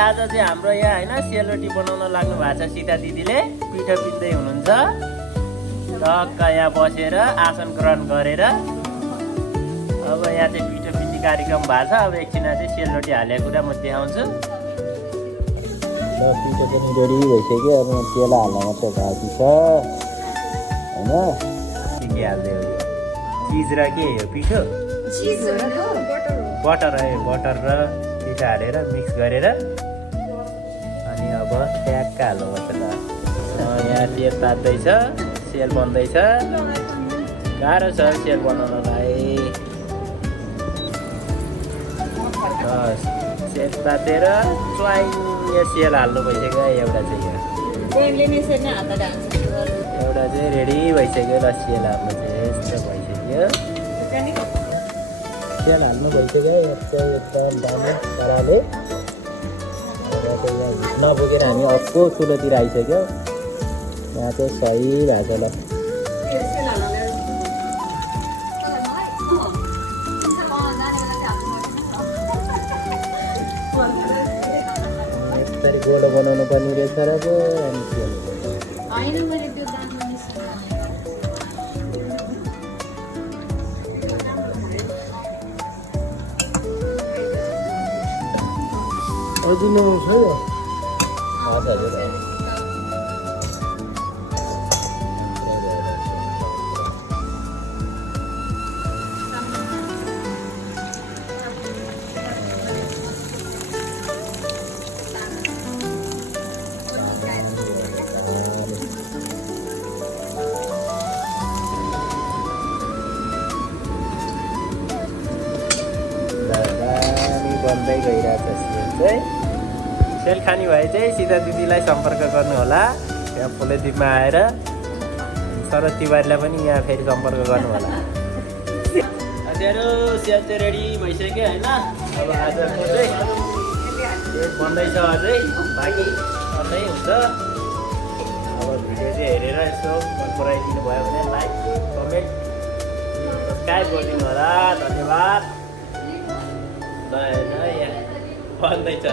आज चाहिँ हाम्रो यहाँ होइन सेलरोटी बनाउन लाग्नु भएको छ। सीता दिदीले पिठो पिन्दै हुनुहुन्छ। टक्क यहाँ बसेर आसन ग्रहण गरेर अब यहाँ चाहिँ पिठो पिन्ने कार्यक्रम भएको छ। अब एकछिनमा चाहिँ सेलरोटी हालेको कुरा म देखाउँछु। ल पिठो पनि रेडी भइसक्यो। अब तेल हाल्न मात्र बाँकी छ होइन। के हाल्दै हो? चिज र के हो? पिठो बटर बटर र पिठो हालेर मिक्स गरेर अनि अब ट्याक्क हाल्नुपर्छ ल। यहाँ तेल तात्दैछ, सेल बन्दैछ। गाह्रो छ सेल बनाउनलाई। सेल तातेर च्वाइङ यो सेल हाल्नु भइसक्यो। एउटा चाहिँ एउटा चाहिँ रेडी भइसक्यो ल। सेल हाल्नु चाहिँ यस्तो भइसक्यो। तेल हाल्नु भइसक्यो। यो चाहिँ एकदम दामी पाराले नबोकेर हामी अर्को चुलोतिर आइसक्यो। यहाँ चाहिँ सही भएको ल। यसरी गोलो बनाउनु पर्ने रहेछ र पो। अझै नआउँछ यो हजुर। बन्दै गइरहेछ सेल चाहिँ। सेल खाने भए चाहिँ सीता दिदीलाई सम्पर्क गर्नु होला। यहाँ पोलेद्वीपमा आएर शरद तिवारीलाई पनि यहाँ फेरि सम्पर्क गर्नु होला। हजुर सेल चाहिँ रेडी भइसक्यो होइन। अब आजको चाहिँ बन्दैछ अझै बाँकी गर्दै हुन्छ। अब भिडियो चाहिँ हेरेर यसो मन पराइदिनु भयो भने लाइक कमेन्ट सब्सक्राइब गरिदिनु होला। धन्यवाद। ल यहाँ बन्दैछ।